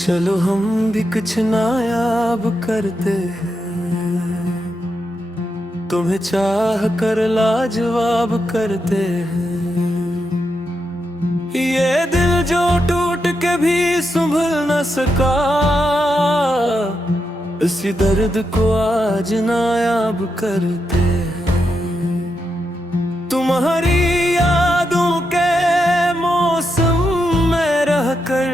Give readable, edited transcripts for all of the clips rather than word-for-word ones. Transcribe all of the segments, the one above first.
चलो हम भी कुछ नायाब करते हैं, तुम्हें चाह कर लाजवाब करते हैं। ये दिल जो टूट के भी संभल न सका, इसी दर्द को आज नायाब करते हैं। तुम्हारी यादों के मौसम में रहकर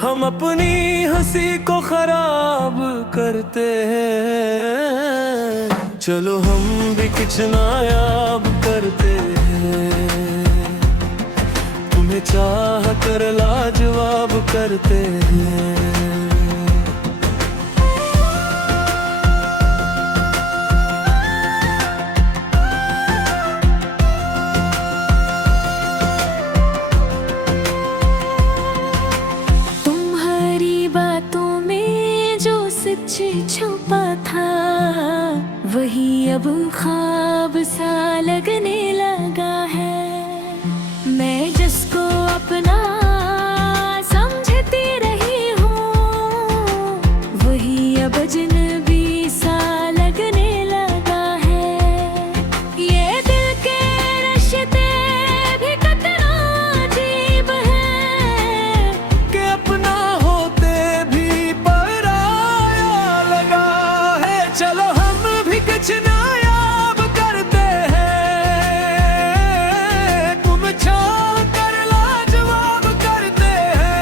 हम अपनी हंसी को खराब करते हैं। चलो हम भी कुछ नायाब करते हैं, तुम्हें चाह कर लाजवाब करते हैं। छुपा था वही अब ख्वाब सा लगने लगा है। मैं जिसको अपना समझती रही हूँ, वही अब अजनबी सा लगने लगा है। ये दिल के रिश्ते भी कितना अजीब है कि अपना होते भी चलो हम भी कुछ नायाब करते हैं, तुम चाह कर लाजवाब करते हैं।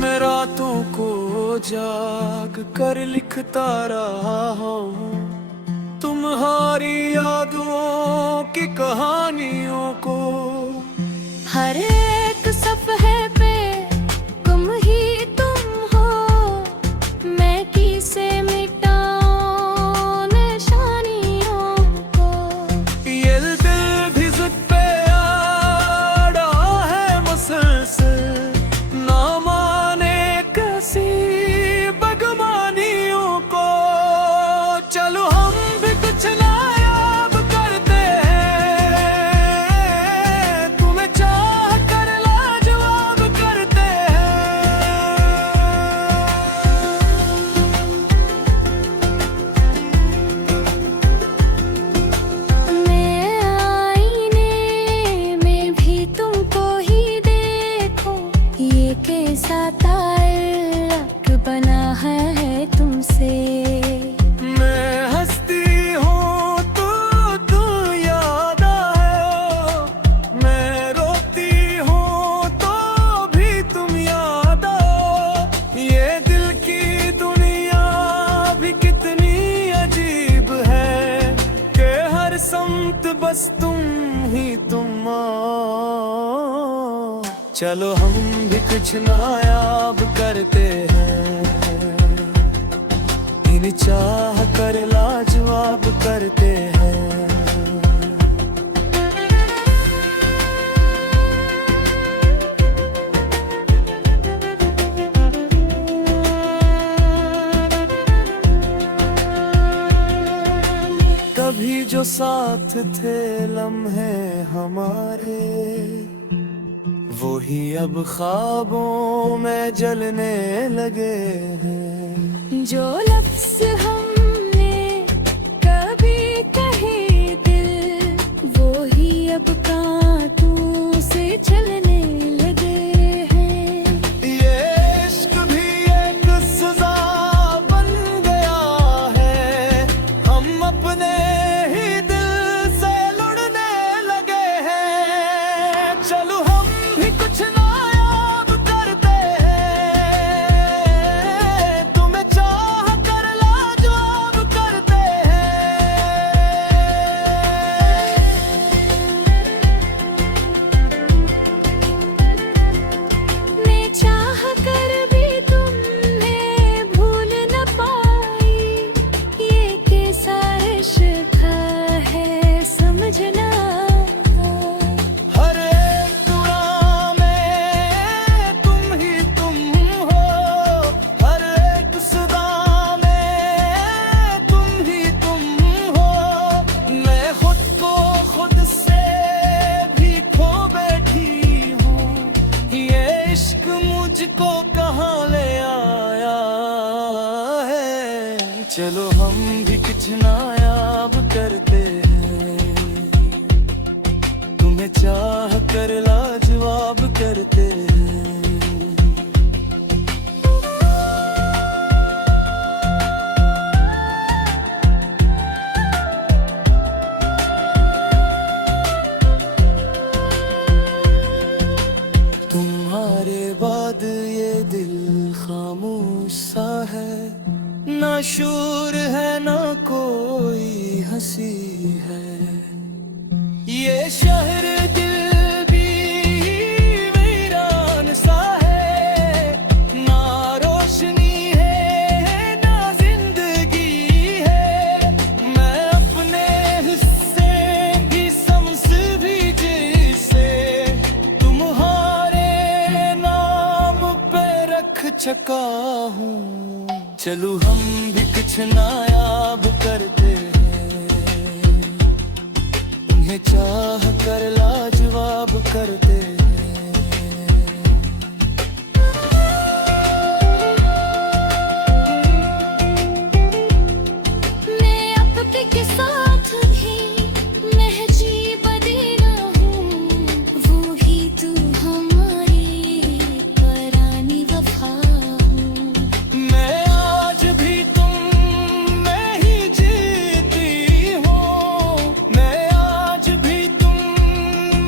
मैं रातों को जाग कर लिखता रहा हूँ तुम्हारी यादों की कहानियों को। हर एक सफ़हे पे तुम ही तुम हो, मैं किसे मिटाऊं निशानियों को। ये दिल भी ज़िद पे अड़ा है मुसलसल, ना माने कैसी बदमानियों को। चलो हम कुछ नायाब करते हैं, तुम्हें चाह कर लाजवाब करते हैं। मैं आईने में भी तुमको ही देखूं, ये कैसा ताल्लुक बना है तुमसे। बस तुम ही तुम आओ, चलो हम भी कुछ नायाब करते हैं, इन चाह कर लाजवाब करते हैं। कभी जो साथ थे लम्हे हमारे, वो ही अब ख्वाबों में जलने लगे हैं। जो लफ्ज़ हमने कभी कहे दिल, वो ही अब कांटों से चलने लगे हैं। ये इश्क भी एक सज़ा बन गया है, हम अपने कुछ नायाब करते हैं, तुम्हें चाह कर लाजवाब चलो हम भी कुछ नायाब करते हैं, तुम्हें चाह कर लाजवाब करते हैं। तुम्हारे बाद ये दिल खामोश सा है, ना शोर है ना कोई हंसी है। ये शहर दिल भी वीरान सा है, ना रोशनी है ना जिंदगी है। मैं अपने हिस्से की समस भी जिसे तुम्हारे नाम पे रख चुका हूँ। चलो हम भी कुछ नायाब करते हैं, उन्हें चाह कर लाजवाब करते हैं। मैं आपके के साथ भी महजीब देना हूँ, वो ही तू हमारी परानी वफा हूँ। मैं आज भी तुम में ही जीती हूँ, मैं आज भी तुम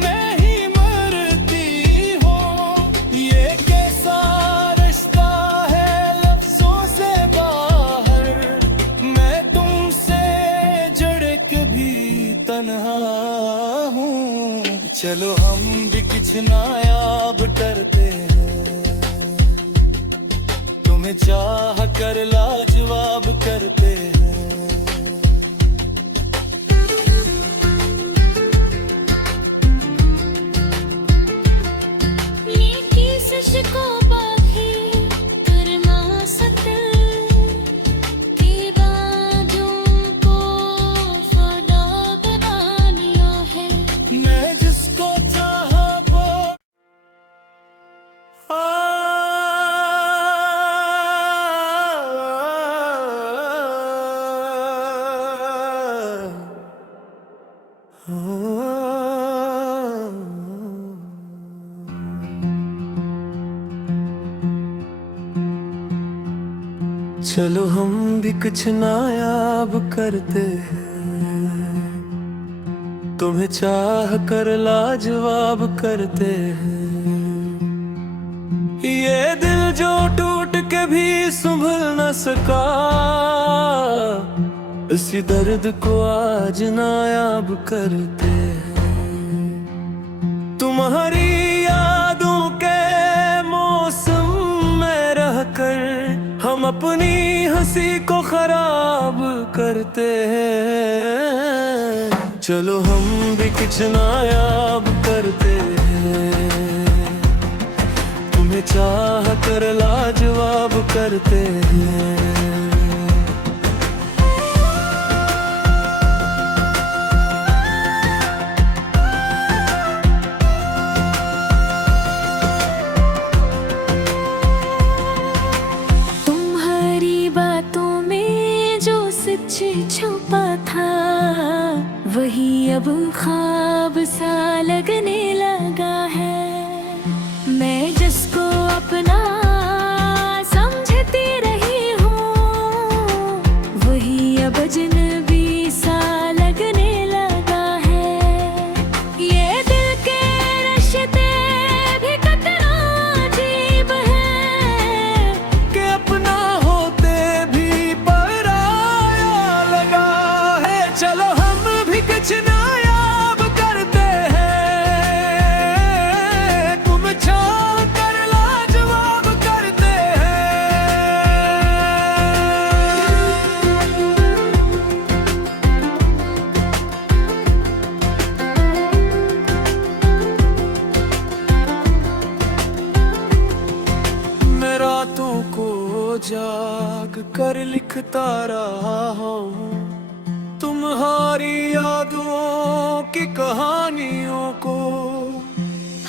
में ही मरती हूँ। ये कैसा रिश्ता है लफ्जों से बाहर, मैं तुमसे जुड़ के भी तन्हा हूँ। चलो हम भी कुछ नायाब करते हैं, तुम्हें चाह कर लाजवाब करते हैं। ये किस को बाकी करना सतर के बादों को फदा बना लिया है। मैं जिसको चाहा वो चलो हम भी कुछ नायाब करते हैं, तुम्हें चाह कर लाजवाब करते हैं। ये दिल जो टूट के भी संभल न सका, इसी दर्द को आज नायाब करते हैं। तुम्हारी यादों के मौसम में रहकर हम अपनी हंसी को खराब करते हैं। चलो हम भी कुछ नायाब करते हैं, तुम्हें चाह कर लाजवाब करते हैं। तुम्हारी बातों में जो सच छुपा था, वही अब ख्वाब सा लगने लगा है। मैं जिसको अपना समझती रही हूँ, वही अब अजनबी सा लगने लगा है। ये दिल के रिश्ते भी कितना अजीब है, कि अपना होते भी पराया लगा है। चलो हम भी कुछ नायाब करते हैं, तुम चाह कर लाजवाब करते हैं। मैं रातों को जाग कर लिखता रहा हूँ तुम्हारी यादों की कहानियों को।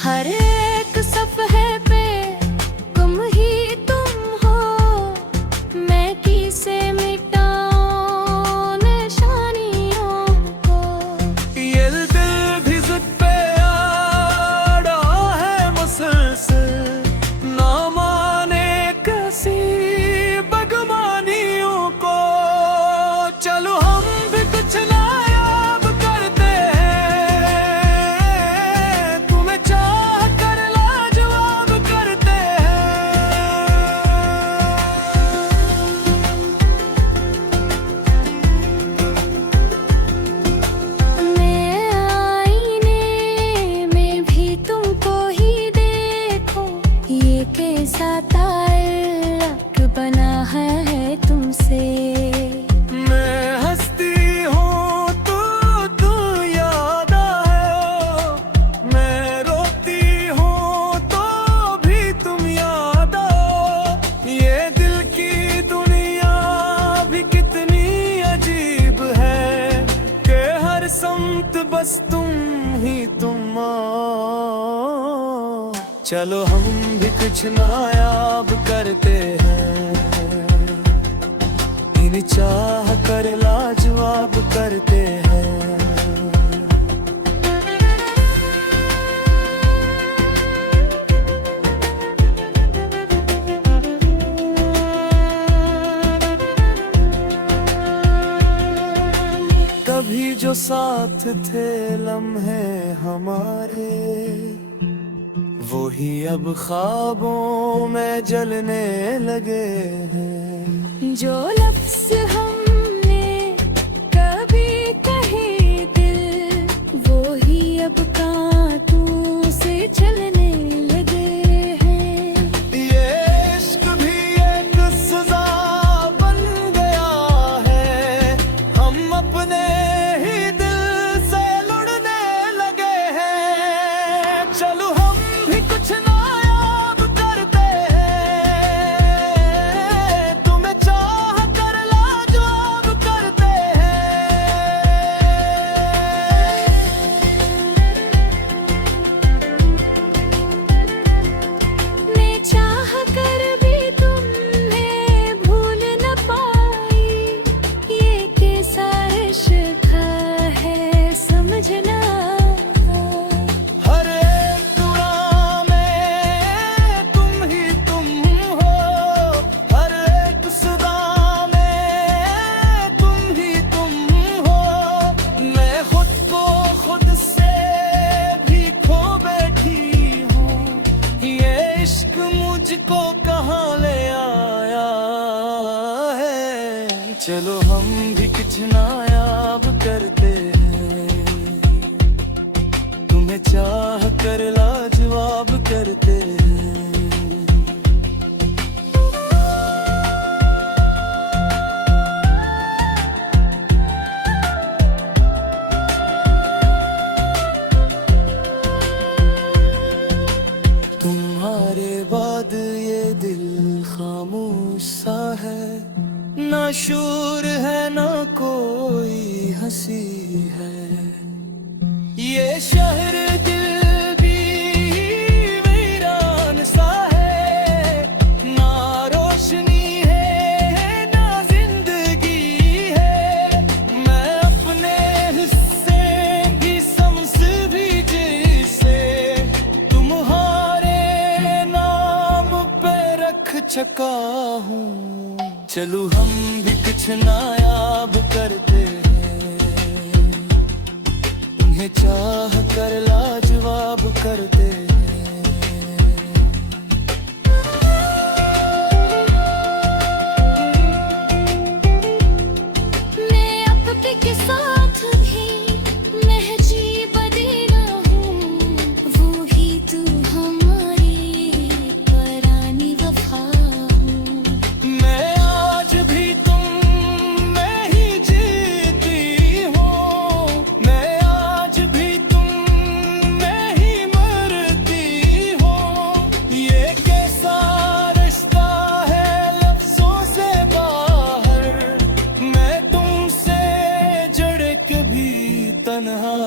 हर एक सफ़हे पे तुम ही तुम हो, मैं किसे मिटाऊं चलो हम भी कुछ नायाब करते हैं, इन चाह कर लाजवाब करते हैं। कभी जो साथ थे लम्हे हमारे, वो ही अब ख्वाबों में जलने लगे हैं। जो लफ्ज़ हमने कभी कहे दिल, वो ही अब कांटों से चलने लगे हैं। ये इश्क भी एक सजा बन गया है, हम अपने ही दिल से लुढ़ने लगे हैं। चलो हम भी कुछ नायाब करते हैं, तुम्हें चाह कर लाजवाब करते हैं। मैं चाह कर भी तुम्हें भूल न पाई, ये कैसा इश्क है समझना। हर एक उड़ान में तुम ही तुम हो, हर एक सदा में तुम ही तुम हो। मैं खुद को खुद से भी खो बैठी हूँ, ये इश्क मुझको कहाँ ले आया है। चलो हम भी कुछ नायाब करते हैं, तुम्हें चाह कर लाजवाब करते हैं। तुम्हारे बाद ये दिल खामोश सा है, ना शोर है ना कोई हंसी है। ये शहर दिल भी वीरान सा है, ना रोशनी है ना जिंदगी है। मैं अपने हिस्से की समस भी जिसे तुम्हारे नाम पे रख चुका हूँ। चलो हम भी कुछ नायाब करते हैं, उन्हें चाह कर लाजवाब करते हैं। मैं अपने के साथ भी महजी बदीना हूँ, वो ही तू हमारी परानी वफा हूँ। मैं आज भी तुम में ही जीती हूँ, मैं आज भी तुम में ही मरती हूँ। ये कैसा रिश्ता है लफ्जों से बाहर, मैं तुमसे जड़ के भी तन्हा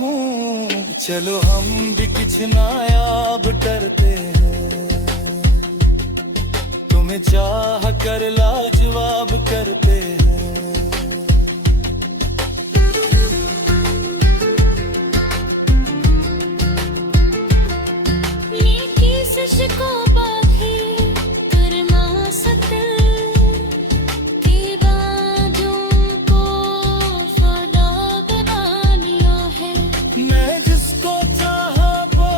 हूँ। चलो हम भी कुछ नायाब करते हैं, तुम्हें चाह कर लाजवाब करते हैं। ये किस को बाधी करना सतल, के बादों को फदा बना लिया है। मैं जिसको चाहा वो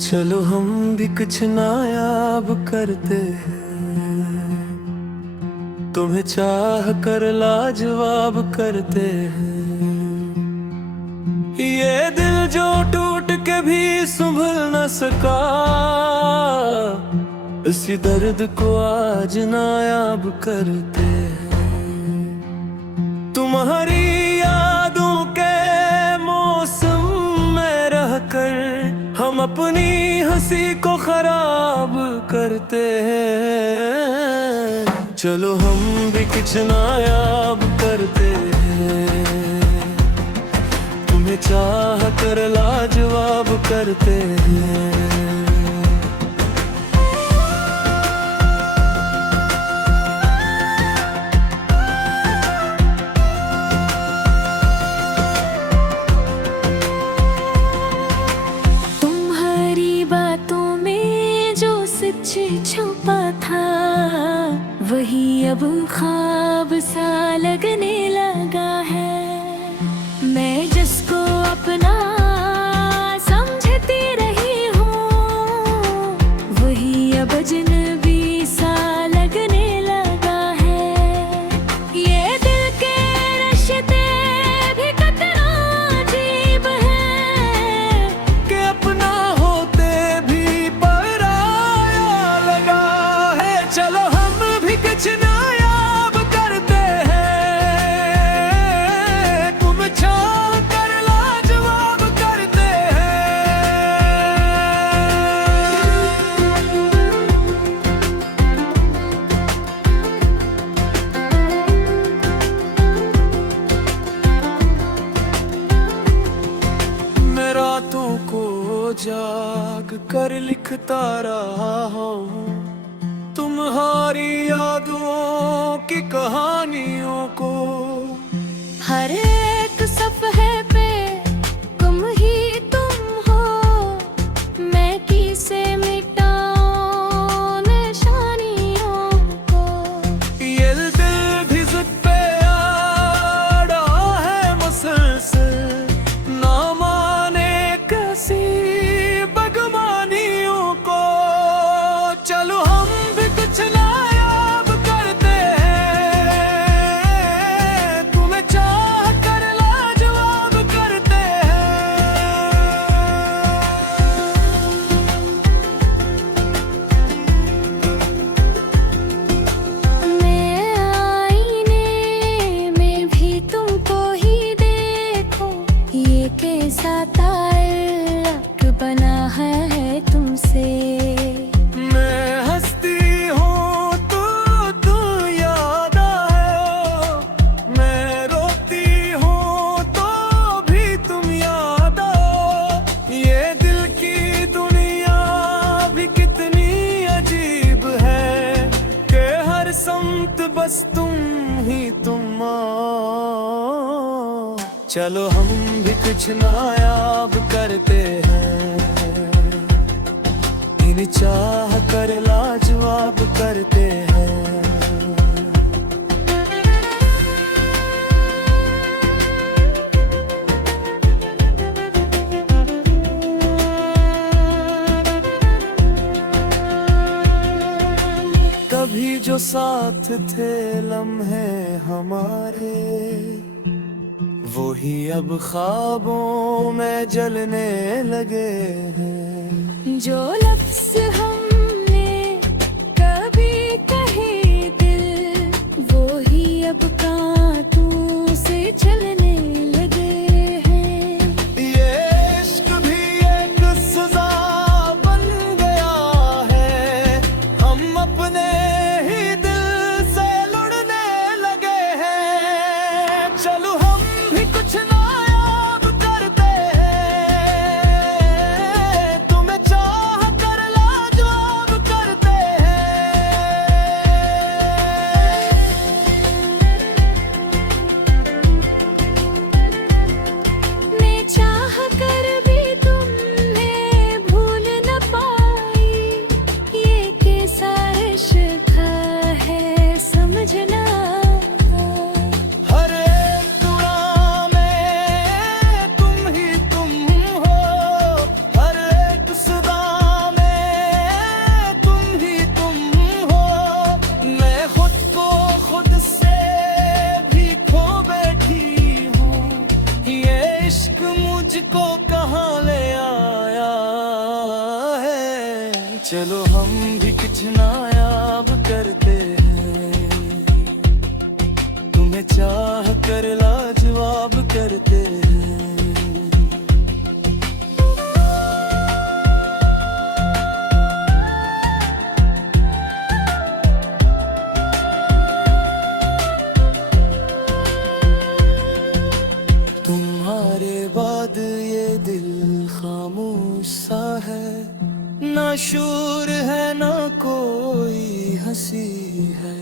चलो हम भी कुछ नायाब करते हैं, तुम्हें चाह कर लाजवाब करते हैं। ये दिल जो टूट के भी संभल न सका, इसी दर्द को आज नायाब करते हैं। तुम्हारी यादों के किसी को खराब करते हैं। चलो हम भी कुछ नायाब करते हैं, तुम्हें चाह कर लाजवाब करते हैं। छुपा था वही अब ख्वाब सा लगने लगा है। मैं जिसको अपना समझती रही हूँ वही अब अजनबी सा लगने लगा है। ये दिल के रिश्ते भी कितना अजीब है कि अपना होते भी चलो हम भी कुछ नायाब करते हैं, तुम चाह कर लाजवाब करते हैं। मैं रातों को जाग कर लिखता रहा हूँ तुम्हारी यादों की कहानियों को। हर एक सफ़हे पे तुम ही तुम हो, मैं किसे मिटाऊं निशानियों को। ये दिल भी ज़िद पे अड़ा है मुसलसल, ना माने किसी बदमानियों को। चलो कुछ नायाब करते हैं, तुम्हें चाह कर लाजवाब करते हैं। मैं आईने में भी तुमको ही देखो, ये कैसा ताल्लुक बना है तुमसे। बस तुम ही तुम चलो हम भी कुछ नायाब करते हैं, इन चाह कर लाजवाब करते हैं। कभी जो साथ थे लम्हे हमारे, वो ही अब ख्वाबों में जलने लगे हैं। जो लफ्ज़ हमने कभी कहे दिल, वो ही अब कांटों से चलने लगे हैं। ये इश्क भी एक सजा बन गया है, हम अपने चलो हम भी कुछ नायाब करते हैं, तुम्हें चाह कर लाजवाब करते हैं। मैं चाह कर भी तुम्हें भूल न पाई, ये कैसा रिश्ता है समझना। मुझको कहाँ ले आया है, चलो हम भी कुछ नायाब करते हैं, तुम्हें चाह कर लाजवाब करते हैं। बाद ये दिल खामोश सा है, ना शोर है ना कोई हंसी है।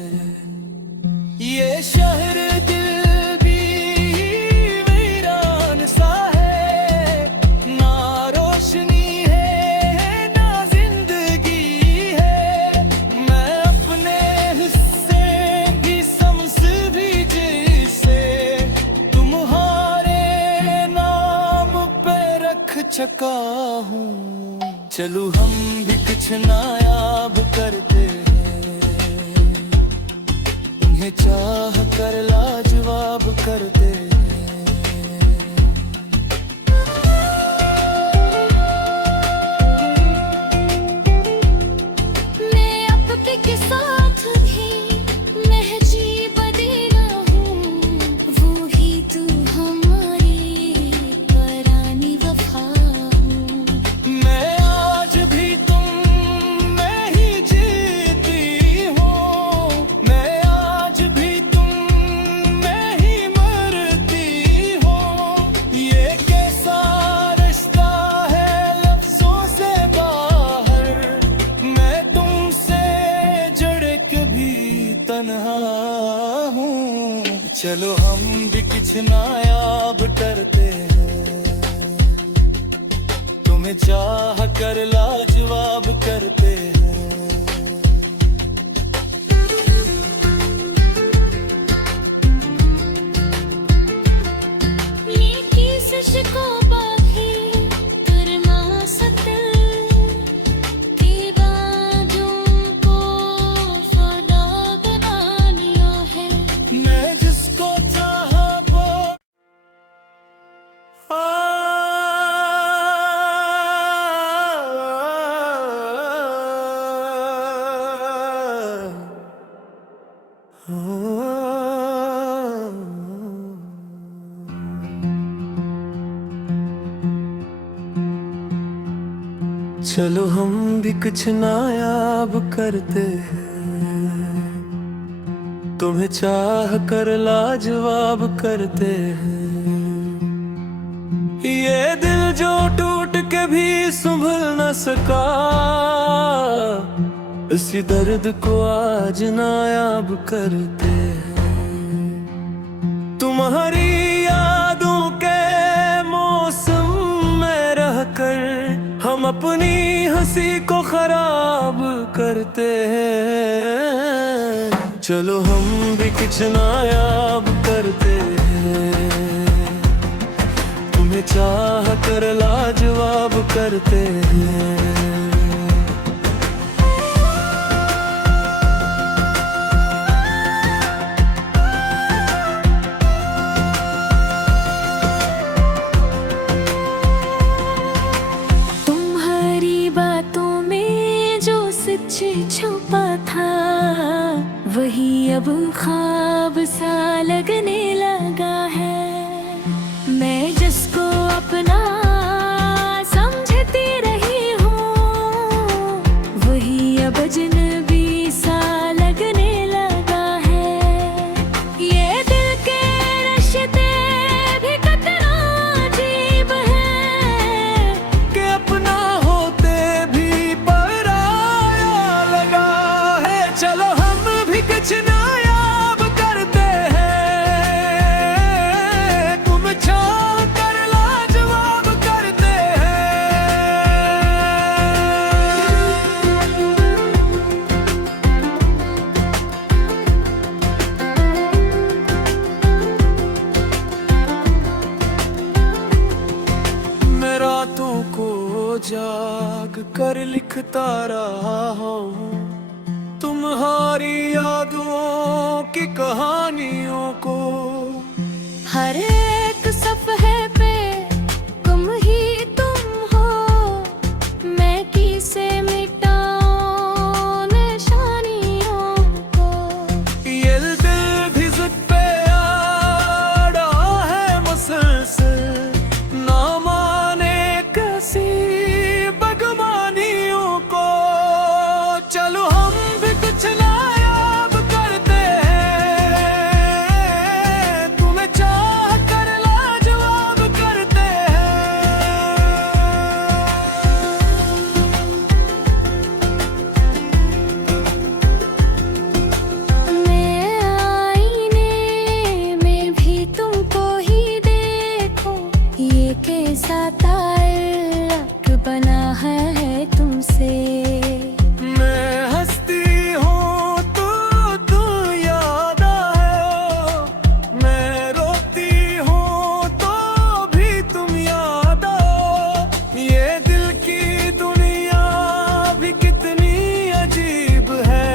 ये शहर दिल भी वीरान सा है, ना रोशनी है ना जिंदगी है। मैं अपने हिस्से की समझ भी जिसे तुम्हारे नाम पे रख चुका हूँ। चलो हम भी कुछ नायाब करते हैं, उन्हें चाह कर लाजवाब करते हैं। मैं आपके के साथ भी महजीब देना हूँ, वो ही तू हमारी परानी वफा हूँ। मैं आज भी तुम में ही जीती हूँ, मैं आज भी तुम में ही मरती हूँ। ये कैसा रिश्ता है लफ्जों से बाहर, मैं तुमसे जुड़ के भी तन्हा हूँ। चलो हम भी कुछ नायाब करते हैं, तुम्हें चाह कर लाजवाब करते हैं। ये किस को बाकी कर्मा सतल के बाजों को फराग आनिया है। मैं जिसको चाहा वो चलो हम भी कुछ नायाब करते हैं, तुम्हें चाह कर लाजवाब करते हैं। ये दिल जो टूट के भी संभल न सका, इसी दर्द को आज नायाब करते हैं। तुम्हारी यादों के मौसम में रहकर हम अपनी हंसी को खराब करते हैं। चलो हम भी कुछ नायाब करते हैं, तुम्हें चाह कर लाजवाब करते हैं। तुम्हारी बातों में जो सच छुपा था, वही अब ख्वाब सा लगने लगा है। मैं जिसको अपना समझती रही हूँ, वही अब अजनबी सा लगने लगा है। ये दिल के रिश्ते भी कितना अजीब है, कि अपना होते भी पराया लगा है। चलो हम भी कुछ नायाब करते हैं, तुम चाह कर लाजवाब करते हैं। मैं रातों को जाग कर लिखता रहा हूँ तुम्हारी यादों की कहानियों को। हर एक सफ़हे पे तुम ही तुम हो, मैं किसे मिटाऊं निशानियों को। ये दिल भी जिद पे अड़ा है मुसलसल, ना माने कैसी बदमानियों को। चलो हम भी कुछ नायाब करते हैं, तुम्हें चाह कर सा ताल्लुक बना है तुमसे। मैं हंसती हूँ तू याद आए, मैं रोती हूँ तो भी तुम याद आओ। ये दिल की दुनिया भी कितनी अजीब है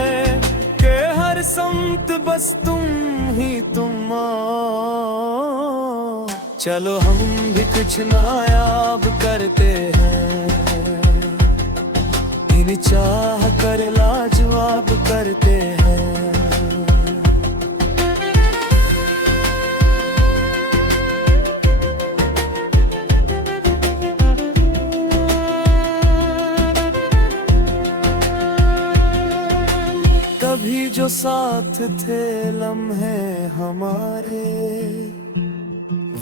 कि हर समत बस तुम ही तुम आओ। चलो हम भी कुछ नायाब करते हैं, इन चाह कर लाजवाब करते हैं। कभी जो साथ थे लम्हे हमारे,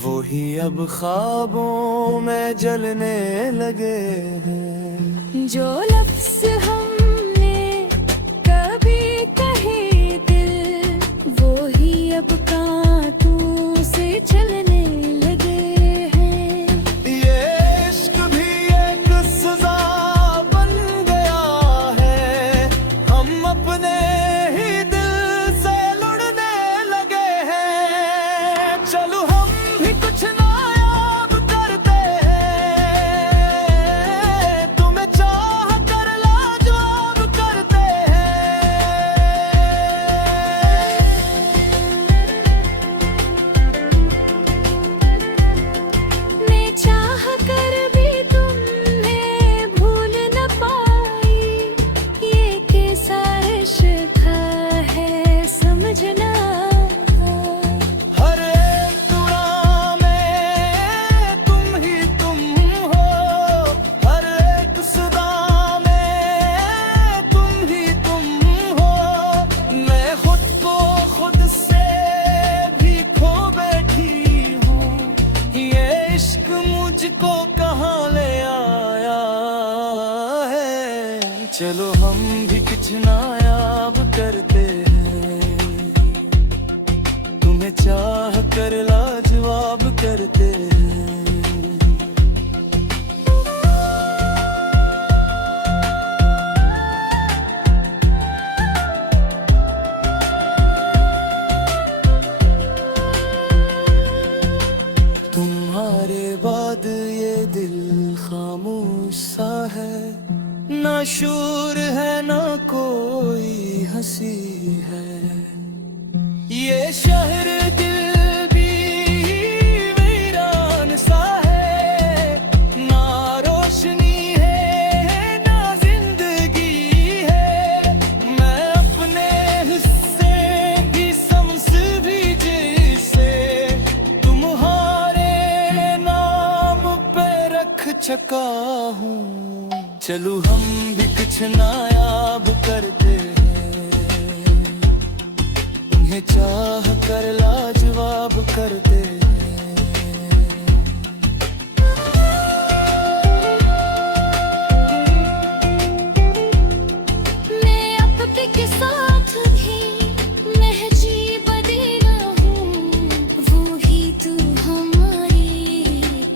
वही अब ख्वाबों में जलने लगे हैं। जो लफ्ज़ हमने कभी कहे दिल, वो ही अब कांटों से चलने लगे हैं। ये इश्क भी एक सजा बन गया है, हम अपने ही दिल से लड़ने लगे हैं। चलो हम भी कुछ नायाब करते हैं, तुम्हें चाह कर लाजवाब करते हैं। मैं चाह कर भी तुम्हें भूल न पाई, ये कैसा इश्क है समझना। हर एक दुआ में तुम ही तुम हो, हर एक सदा में तुम ही तुम हो। मैं खुद को खुद से भी खो बैठी हूँ, ये इश्क मुझको कहाँ ले आया है। चलो हम भी कुछ नायाब करते हैं, तुम्हें चाह कर लाजवाब करते हैं। तुम्हारे बाद ये दिल खामोश सा है, ना शोर है ना कोई हंसी है। ये शहर दिल भी वीरान सा है, ना रोशनी है ना जिंदगी है। मैं अपने हिस्से की समझ भी जिसे तुम्हारे नाम पे रख चुका हूँ। चलो हम भी कुछ नायाब करते हैं, उन्हें चाह कर लाजवाब करते हैं। मैं आपके के साथ भी महजीब देना हूँ, वो ही तू हमारी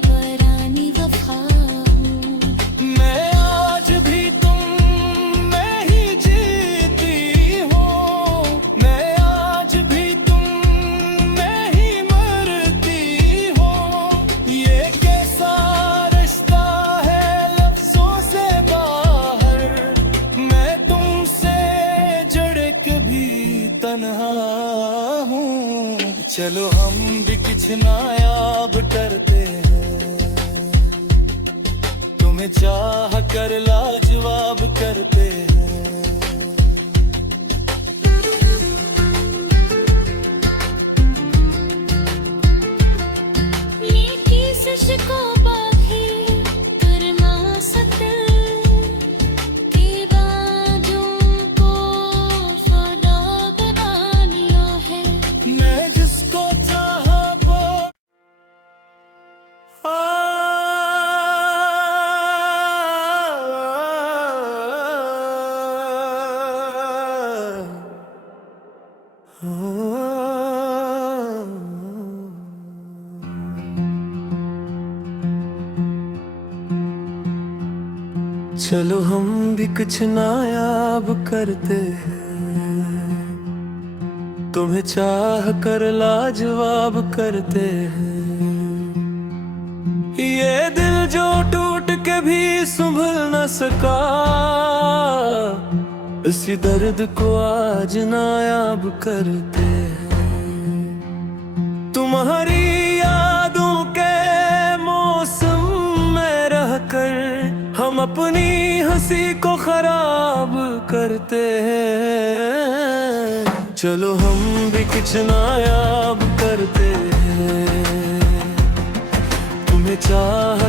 परानी वफा हूँ। मैं आज भी तुम में ही जीती हूँ, मैं आज भी तुम में ही मरती हूँ। ये कैसा रिश्ता है लफ्जों से बाहर, मैं तुमसे जुड़ के भी तन्हा हूँ। चलो हम भी कुछ नायाब करते हैं, तुम्हें चाह कर लाजवाब करते हैं। ये किस को बाहें करना सतल के बाजों को फना बना लिया है। मैं जिसको चाहा वो चलो हम भी कुछ नायाब करते हैं, तुम्हें चाह कर लाजवाब करते हैं। ये दिल जो टूट के भी संभल न सका, इसी दर्द को आज नायाब करते हैं। तुम्हारी यादों के मौसम में रहकर हम अपनी हंसी को खराब करते हैं। चलो हम भी कुछ नायाब करते हैं, तुम्हें चाह